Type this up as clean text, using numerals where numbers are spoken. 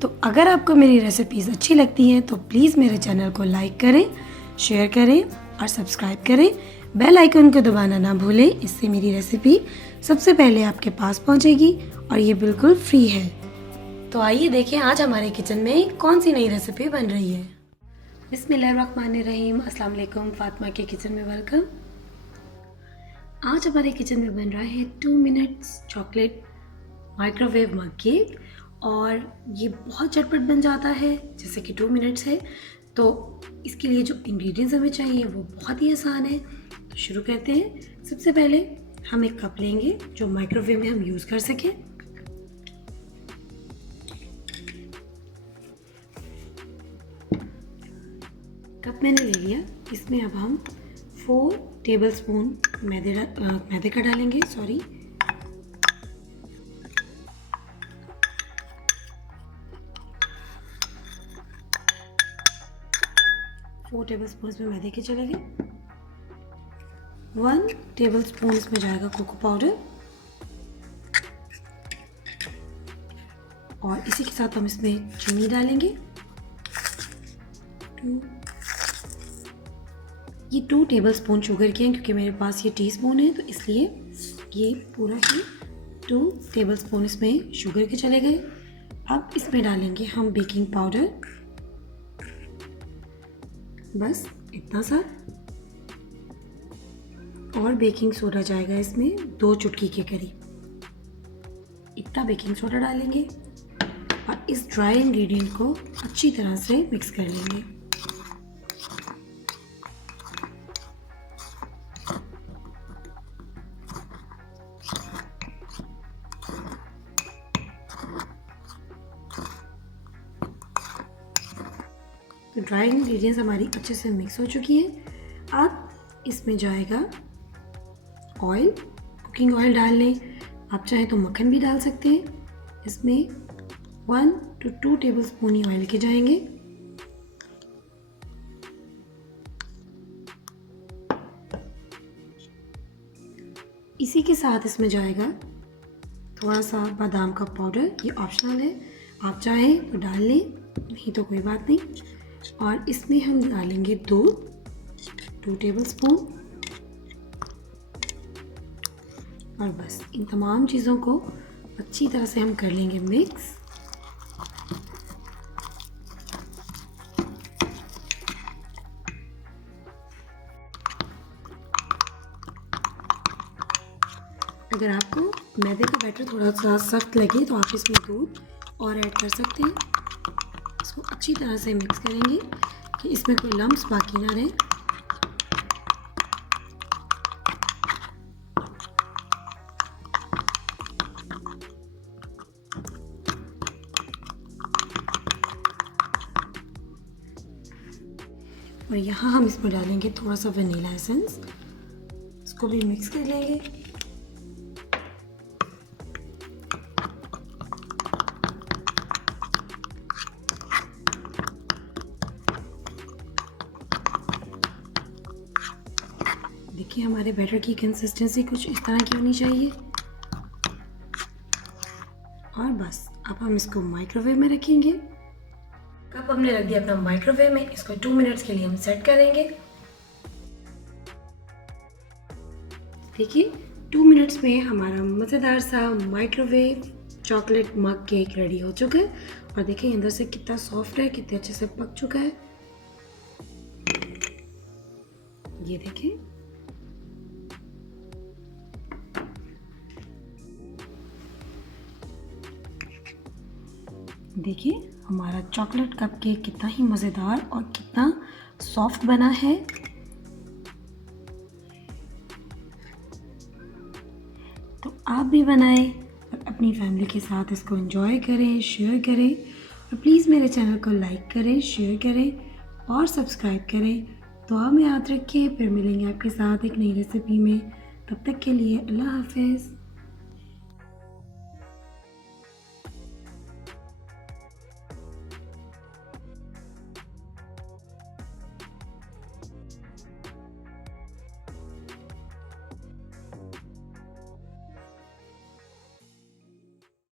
तो अगर आपको मेरी रेसिपीज़ अच्छी लगती हैं तो प्लीज़ मेरे चैनल को लाइक करें, शेयर करें और सब्सक्राइब करें। बेल आइकन को दबाना ना भूलें, इससे मेरी रेसिपी सबसे पहले आपके पास पहुंचेगी और ये बिल्कुल फ्री है। तो आइए देखें आज हमारे किचन में कौन सी नई रेसिपी बन रही है। बिस्मिल्लाहिर्रहमानिर्रहीम, अस्सलाम वालेकुम। फातिमा के किचन में वेलकम। आज हमारे किचन में बन रहा है 2 मिनट्स चॉकलेट माइक्रोवेव मग केक और ये बहुत झटपट बन जाता है, जैसे कि 2 मिनट्स है। तो इसके लिए जो इंग्रेडिएंट्स हमें चाहिए वो बहुत ही आसान है। तो शुरू करते हैं। सबसे पहले हम एक कप लेंगे जो माइक्रोवेव में हम यूज़ कर सकें। कप मैंने ले लिया। इसमें अब हम 4 टेबलस्पून मैदे का डालेंगे। 4 टेबलस्पून इसमें मैदे के चले गए। 1 टेबलस्पून इसमें जाएगा कोको पाउडर और इसी के साथ हम इसमें चीनी डालेंगे। 2 टेबलस्पून शुगर के हैं, क्योंकि मेरे पास ये टीस्पून है तो इसलिए ये पूरा ही 2 टेबलस्पून इसमें शुगर के चले गए। अब इसमें डालेंगे हम बेकिंग पाउडर, बस इतना सा, और बेकिंग सोडा जाएगा इसमें 2 चुटकी के करीब। इतना बेकिंग सोडा डालेंगे और इस ड्राई इंग्रेडिएंट को अच्छी तरह से मिक्स कर लेंगे। तो ड्राई इंग्रेडिएंट्स हमारी अच्छे से मिक्स हो चुकी है। अब इसमें जाएगा ऑयल, कुकिंग ऑयल डाल लें। आप चाहें तो मक्खन भी डाल सकते हैं। इसमें 1 to 2 टेबलस्पून ही ऑयल के जाएंगे। इसी के साथ इसमें जाएगा थोड़ा सा बादाम का पाउडर। ये ऑप्शनल है, आप चाहें तो डाल लें, नहीं तो कोई बात नहीं। और इसमें हम डालेंगे दूध 2 टेबलस्पून और बस इन तमाम चीज़ों को अच्छी तरह से हम कर लेंगे मिक्स। अगर आपको मैदे का बैटर थोड़ा सा सख्त लगे तो आप इसमें दूध और ऐड कर सकते हैं। इसको अच्छी तरह से मिक्स करेंगे कि इसमें कोई लम्प्स बाकी ना रहे। और यहाँ हम इसमें डालेंगे थोड़ा सा वनीला एसेंस। इसको भी मिक्स कर लेंगे। देखिए हमारे बैटर की कंसिस्टेंसी कुछ इस तरह की होनी चाहिए। और बस अब हम इसको माइक्रोवेव में रखेंगे। कप हमने रख दिया अपना माइक्रोवेव में। इसको 2 मिनट्स के लिए हम सेट करेंगे। देखिए 2 मिनट्स में हमारा मज़ेदार सा माइक्रोवेव चॉकलेट मग केक रेडी हो चुका है। और देखिए अंदर से कितना सॉफ्ट है, कितने अच्छे से पक चुका है। ये देखिए, देखिए हमारा चॉकलेट कप केक कितना ही मज़ेदार और कितना सॉफ्ट बना है। तो आप भी बनाएं और अपनी फैमिली के साथ इसको एंजॉय करें, शेयर करें। और प्लीज़ मेरे चैनल को लाइक करें, शेयर करें और सब्सक्राइब करें। तो आप में याद रखिए, फिर मिलेंगे आपके साथ एक नई रेसिपी में। तब तक के लिए अल्लाह हाफ़िज़।